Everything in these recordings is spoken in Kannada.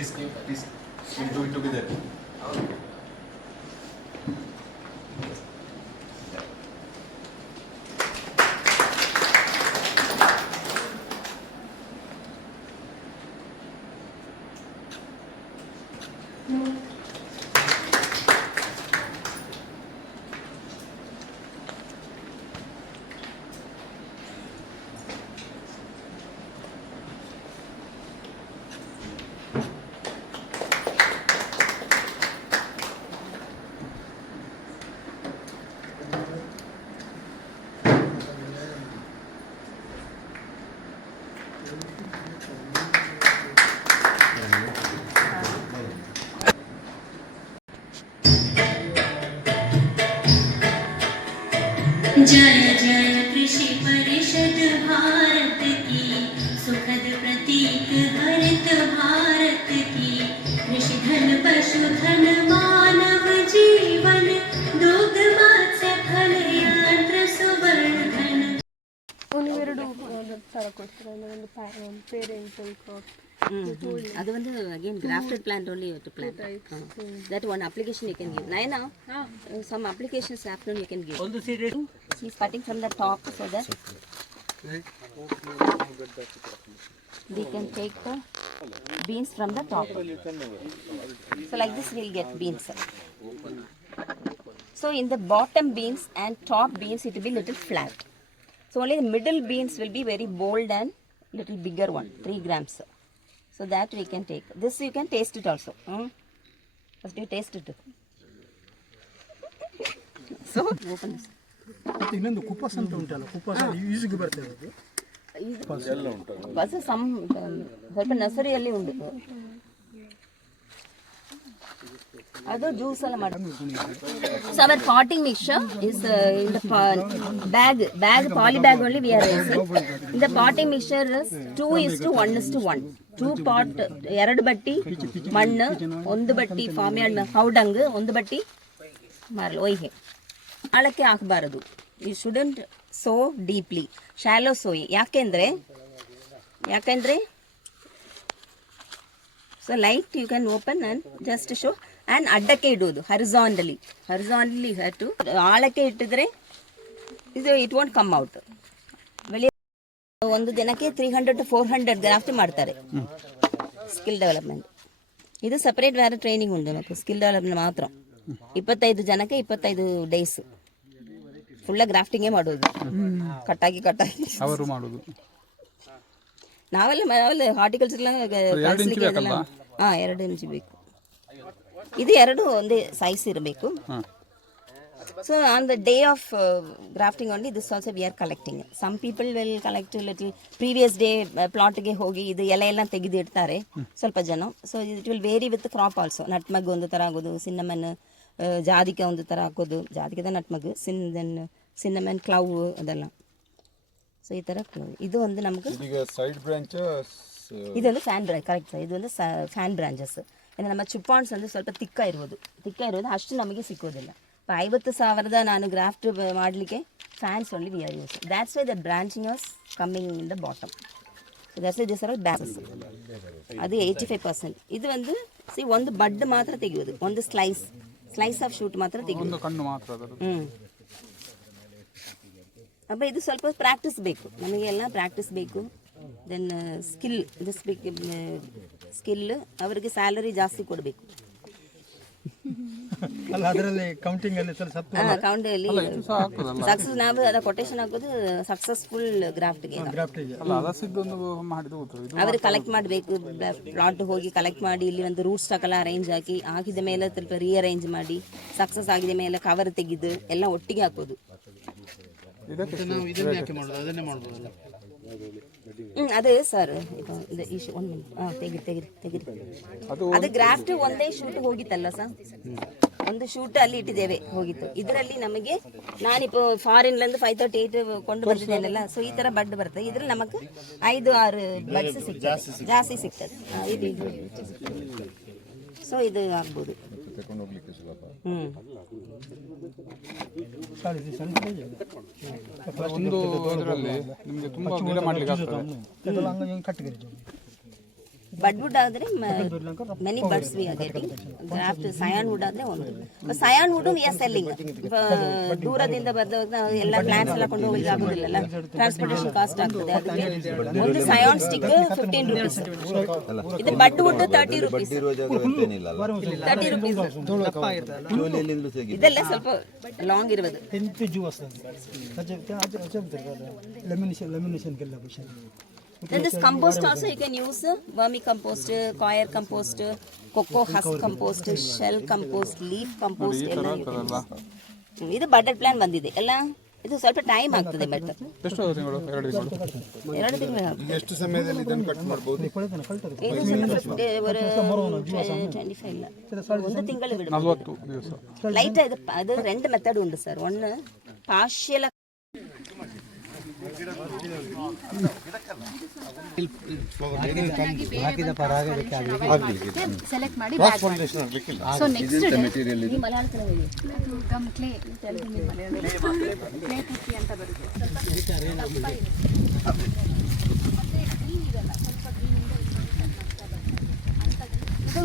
Please, we'll do it together. जय जय कृषि परिषद भारत की सुखद प्रतीक हरित भारत की कृषि धन पशुधन मानव जीवन दुग्ध मत्स्य फल यंत्र सुवर्धन ಒಂದೆರಡು ಥರ ಕೊಡ್ತಾರೆ ಒಂದು ಪೇರೆಂಟಲ್ ಕ್ರಾಪ್ ಅದು ಒಂದು again grafted plant only you have to plant. That one application you can give. Naina, some applications afternoon you can give. All the seed. He's cutting from the top so that we can take the beans from the top. So like this we'll get beans. So in the bottom beans and top beans it will be little flat. So only the middle beans will be very bold and little bigger one, 3 grams. So that we can take. This you can taste it also. First you taste it. So open this. ಮತ್ತೆ ಇನ್ನೊಂದು ಕುಪ್ಪಸ್ ಅಂತ ಉಂಟಲ್ಲ, ಕುಪ್ಪಸ್ ಯೂಸಿಗೆ ಬರ್ತದೆ ಅದು. ಬಸ್ ಸಮ್ ಸ್ವಲ್ಪ ನರ್ಸರಿಯಲ್ಲಿ ಉಂಟು ಅದು ಜ್ಯೂಸ್ ಎಲ್ಲ ಮಾಡಿ. So our potting mixture is in the bag poly bag only we are using. In the potting mixture is 2:1:1. 2 pot 2 ಬಟ್ಟಿ ಮಣ್ಣು, 1 ಬಟ್ಟಿ ಫಾರ್ಮಿಯಲ್ ಹೌಡಂಗ್, 1 ಬಟ್ಟಿ ಮಾರ್ಲ್ ಒಯ್ಗೆ. ಆಳಕ್ಕೆ ಹಾಕಬಾರದು. You shouldn't so deeply, shallow sow. ಯಾಕೆಂದ್ರೆ so light you can open and just show. And ಅಡ್ಡಕ್ಕೆ ಇಡುವುದು ಹರಿಜಾಂಟಲಿ ಹ್ಯಾವ್ ಟು. ಆಳಕ್ಕೆ ಇಟ್ಟಿದ್ರೆ ಇದು ಇಟ್ ವಾಂಟ್ ಕಮ್ ಔಟ್. ಬೆಳೆ ಒಂದು ದಿನಕ್ಕೆ 300 to 400 ಗ್ರಾಫ್ಟ್ ಮಾಡ್ತಾರೆ. ಸ್ಕಿಲ್ ಡೆವಲಪ್ಮೆಂಟ್ ಇದು ಸಪರೇಟ್ ಬೇರೆ ಟ್ರೈನಿಂಗ್ ಉಂಟು ನಮಗೆ. ಸ್ಕಿಲ್ ಡೆವಲಪ್ಮೆಂಟ್ ಮಾತ್ರ 25 ಜನಕ್ಕೆ 25 ಡೇಸ್ ಫುಲ್ಲ ಗ್ರಾಫ್ಟಿಂಗೇ ಮಾಡೋದು. ಕಟ್ಟಾಗಿ ಅವರು ಮಾಡೋದು. ನಾವೆಲ್ಲ ಹಾರ್ಟಿಕಲ್ಚರ್ ಕಳಿಸ್ಲಿಕ್ಕೆ ಅದೆಲ್ಲ 2 ಇಂಚ್ ಬೇಕು. ಇದು 2 ಒಂದೇ ಸೈಜ್ ಇರಬೇಕು. So on the day of grafting only this also we are collecting. Some people will collect little previous day ಪ್ಲಾಟ್ಗೆ ಹೋಗಿ ಇದು ಎಲ್ಲ ತೆಗೆದು ಇಡ್ತಾರೆ ಸ್ವಲ್ಪ ಜನ. So it will vary with crop also. Nutmeg ಒಂದು ಥರ ಆಗೋದು, ಸಿನ್ನಮನ್ ಜಾದಿಕೆ ಒಂದು ಥರ ಹಾಕೋದು, ಜಾದಿಕೆದ ನಟ್ಮಗ್, ಸಿನ್ನಮನ್ ಕ್ಲವ್ ಅದೆಲ್ಲ. ಸೊ ಈ ಥರ ಇದು ಒಂದು ನಮ್ಗೆ ಸೈಡ್ ಬ್ರಾಂಚ್, ಇದೊಂದು ಫ್ಯಾನ್ ಬ್ರಾಂಚ್. ಕರೆಕ್ಟ್ ಸರ್, ಇದೊಂದು ಫ್ಯಾನ್ ಬ್ರಾಂಚಸ್. ನಮ್ಮ ಚಿಪ್ಪಾನ್ಸ್ ಅಂದರೆ ಸ್ವಲ್ಪ ತಿಕ್ಕ ಇರೋದು ಅಷ್ಟು ನಮಗೆ ಸಿಕ್ಕೋದಿಲ್ಲ. 50,000 ನಾನು ಗ್ರಾಫ್ಟ್ ಮಾಡಲಿಕ್ಕೆ fans only we are use. That's why the branching was coming in the bottom. So that's why this are bases. ಅದು 85%. ಇದು ಒಂದು ಬಡ್ ಮಾತ್ರ ತೆಗೆಯೋದು, ಒಂದು ಸ್ಲೈಸ್ ಆಫ್ ಶೂಟ್ ಮಾತ್ರ ತೆಗೆಯೋದು. ಅಬ್ಬ ಇದು ಸ್ವಲ್ಪ ಪ್ರಾಕ್ಟೀಸ್ ಬೇಕು ನಮಗೆಲ್ಲ, ಪ್ರಾಕ್ಟೀಸ್ ಬೇಕು. ದೆನ್ ಸ್ಕಿಲ್ ಅವರಿಗೆ ಸ್ಯಾಲರಿ ಜಾಸ್ತಿ ಕೊಡಬೇಕು. ಕೌಂಟಲ್ಲಿ ಸಕ್ಸಸ್ ನಾವು ಅದ ಕೊಟೇಶನ್ ಹಾಕೋದು ಸಕ್ಸಸ್ಫುಲ್ ಗ್ರಾಫ್ಟ್ಗೆ. ಅವ್ರಿಗೆ ಕಲೆಕ್ಟ್ ಮಾಡಬೇಕು, ಪ್ಲಾಟ್ ಹೋಗಿ ಕಲೆಕ್ಟ್ ಮಾಡಿ ಇಲ್ಲಿ ಒಂದು ರೂಟ್ ಸ್ಟಾಕ್ ಎಲ್ಲ ಅರೇಂಜ್ ಹಾಕಿ, ಹಾಕಿದ ಮೇಲೆ ಸ್ವಲ್ಪ ರೀಅರೇಂಜ್ ಮಾಡಿ, ಸಕ್ಸಸ್ ಆಗಿದ ಮೇಲೆ ಕವರ್ ತೆಗೆದು ಎಲ್ಲ ಒಟ್ಟಿಗೆ ಹಾಕೋದು. ಅದೇ ಸರ್ ತೆಗಿರಿ. ಅದು ಗ್ರಾಫ್ಟ್ ಒಂದೇ ಶೂಟ್ ಹೋಗಿತ್ತಲ್ಲ ಸರ್, ಒಂದು ಶೂಟ್ ಅಲ್ಲಿ ಇಟ್ಟಿದ್ದೇವೆ ಹೋಗಿತ್ತು. ಇದರಲ್ಲಿ ನಮಗೆ ನಾನಿപ്പോൾ ಫಾರಿನ್ಲಿಂದ 538 ಕೊಂಡು ಬಂದಿದ್ದೇನಲ್ಲ. ಸೊ ಈ ತರ ಬಡ್ ಬರ್ತದೆ. ಇದ್ರಲ್ಲಿ ನಮಗೆ 5-6 ಬಡ್ಸ್ ಸಿಗ್ತದೆ, ಜಾಸ್ತಿ ಸಿಗ್ತದೆ. ಸೊ ಇದು ಆಗ್ಬೋದು. ಒಂದು ಇದರಲ್ಲಿ ನಿಮಗೆ ತುಂಬಾ ಗಿಡ ಮಾಡಲಿಕ್ಕೆ ಆಗ್ತದೆ. ಬಡ್ವುಡ್ ಆದರೆ many buds we are getting. Graft scion wood ಆದರೆ ಒಂದು scion wood we are selling. ದೂರದಿಂದ ಬಂದಾಗ ಎಲ್ಲ ಪ್ಲಾಂಟ್ಸ್ ಎಲ್ಲ ಕೊಂಡು ಹೋಗ್ಲಿಕ್ಕೆ ಆಗೋದಿಲ್ಲಲ್ಲ, ಟ್ರಾನ್ಸ್ಪೋರ್ಟೇಷನ್ ಕಾಸ್ಟ್ ಆಗ್ತದೆ. ಅದಕ್ಕೆ ಒಂದು ಸಯಾನ್ ಸ್ಟಿಕ್ 15 rupees. ಇದು ಬಡ್ ವುಡ್ 30 rupees. 30 rupees. ಇದೆಲ್ಲ ಸ್ವಲ್ಪ ಲಾಂಗ್ ಇರುವುದು. Then this compost also you can use vermicompost, coir compost, cocoa husk compost, shell compost, leaf compost ಎಲ್ಲ ಇದು ಬಟರ್ ಪ್ಲಾನ್ ಬಂದಿದೆ ಎಲ್ಲ. ಇದು ಸ್ವಲ್ಪ ಟೈಮ್ ಆಗ್ತದೆ, ಬಟ್ ಎಷ್ಟು ತಿಂಗಳು? 2 ತಿಂಗಳು. ಎಷ್ಟು ಸಮಯದಲ್ಲಿ ಇದನ್ನು ಕಟ್ ಮಾಡಬಹುದು? ಇದು ಸ್ವಲ್ಪ ಒಂದು 25 ಇಲ್ಲ, 1 ತಿಂಗಳು ಬಿಡು. 40 ದಿವಸ. ಲೈಟ್ ಅದು 2 ಮೆಥಡ್ ಉಂಟು ಸರ್. ಒಂದು ಪಾರ್ಷಿಯಲ್ ಸೆಲೆಕ್ಟ್ ಮಾಡಿ ಸೊ ನೆಕ್ಸ್ಟ್ ಮೆಟೀರಿಯಲ್ ಇದು ಗಮ್ ಕ್ಲೇ ಪುಟ್ಟಿ ಅಂತ ಬರುತ್ತೆ. ಇದು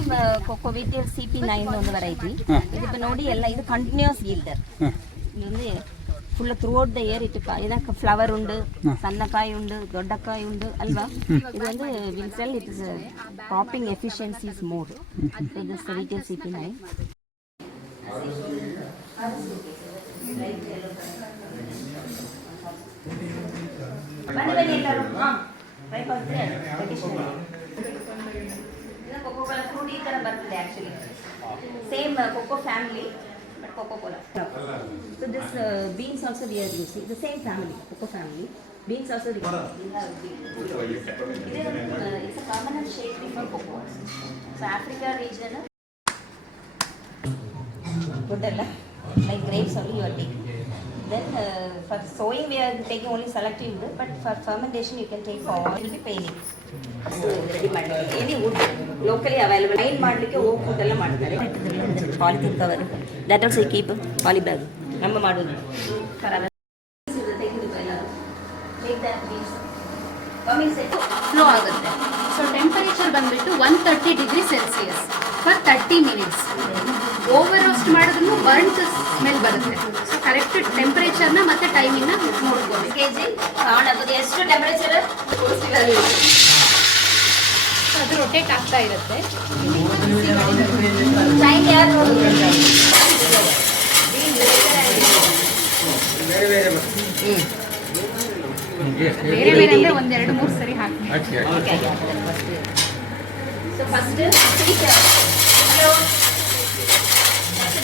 ಕೊಕೋವಿಟ್ CP9 ಒಂದು ವೆರೈಟಿ. ಇದು ನೋಡಿ ಎಲ್ಲ ಇದು ಕಂಟಿನ್ಯೂಸ್ ಯೀಲ್ಡರ್. ಇದು ಫುಲ್ ಥ್ರೂಔಟ್ ದ ಇಯರ್ ಇಟ್ಟು ಇದಕ್ಕೆ ಫ್ಲವರ್ ಉಂಡು, ಸಣ್ಣ ಕಾಯಿ ಉಂಡು, ದೊಡ್ಡ ಕಾಯಿ ಉಂಡು ಅಲ್ವಾ. ಇದು ಒಂದು ವಿನ್ಸೆಲ್ it is cropping efficiency is more. So this retail CP9. ಬನ್ನಿ ಎಲ್ಲರೂ. ಕೋಕೋ ಫ್ರೂಟ್ ಈ ಥರ ಬರ್ತದೆ actually. Same cocoa family but Coca-Cola. So this beans also we are using the same family, cocoa family. Beans also we are using. It's a permanent shade before cocoa. So Africa region, Putella, like grapes only you are taking. Then for sowing we are taking only selective wood, but for fermentation you can take for all. It will be painting. Ready ಮಾಡಿ ಎನಿ ವುಡ್ ಲೋಕಲಿ ಅವೈಲೇಬಲ್. ಐನ್ ಮಾಡಲಿಕ್ಕೆ ಓಕ್ ವುಡ್ ಎಲ್ಲ ಮಾಡ್ತಾರೆ. Polythene cover that also keep. Poly bag ನಮ್ಮ ಮಾಡೋದು ಫ್ಲೋ ಆಗುತ್ತೆ. ಸೊ ಟೆಂಪರೇಚರ್ ಬಂದ್ಬಿಟ್ಟು 130 degree Celsius for 30 minutes. Over roast ಮಾಡಿದ್ರು ಬರ್ನ್ಸ್ ಸ್ಮೆಲ್ ಬರುತ್ತೆ. ಸೊ ಕರೆಕ್ಟ್ ಟೆಂಪರೇಚರ್ನ ಮತ್ತೆ ಟೈಮಿಂಗ್ನ ನೋಡ್ಬೋದು. kg ಆಗೋದು ಎಷ್ಟು ಟೆಂಪರೇಚರ್ ಅದು ರೊಟೇಟ್ ಆಗ್ತಾ ಇರುತ್ತೆ. ಟೈಮ್ ಯಾರು ಬೇರೆ ಬೇರೆ ಅಂದರೆ 1-2-3 ಸರಿ ಹಾಕಿ. ಸೊ ಫಸ್ಟ್ ಹಲೋ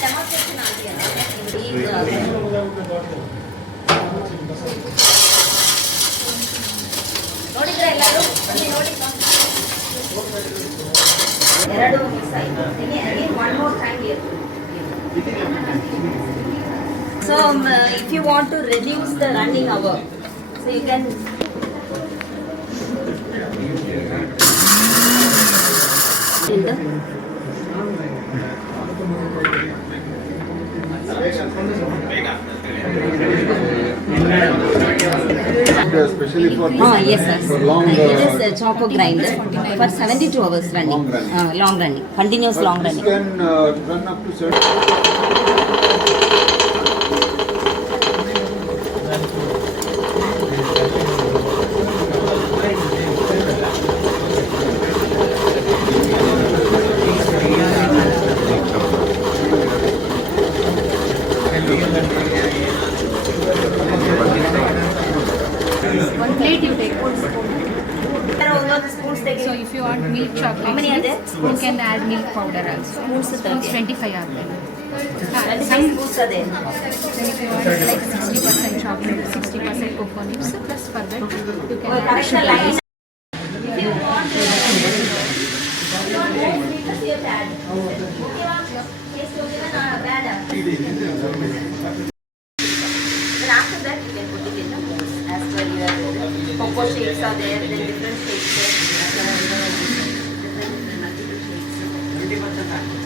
ಡೆಮಾನ್ಸ್ಟ್ರೇಷನ್ ಆಗಿದೆಯಲ್ಲ ನೋಡಿದ್ರೆ ಎಲ್ಲರೂ ಬನ್ನಿ ನೋಡಿ. ಎರಡು ಮಿಕ್ಸ್ ಆಯಿತು. Again one more time here. So if you want to reduce the running hour, so you can especially for yes sir. for long it is choco grinder for 72 hours running. Long running, continuous long this running. can run up to 7. One plate you take. Spoons take. So if you want milk chocolate, How many are there? you can add milk powder also. Spoons 25 are there. Some spoons are there. Then if you want like 60% chocolate, 60% cocoa nibs, plus for that you can add Correct the sugar. line. If you want more sweetness, you have to add. Taste okay na bad. Then after that you can put it in the molds as per your cocoa shapes are there, then different shapes there, different multiple shapes.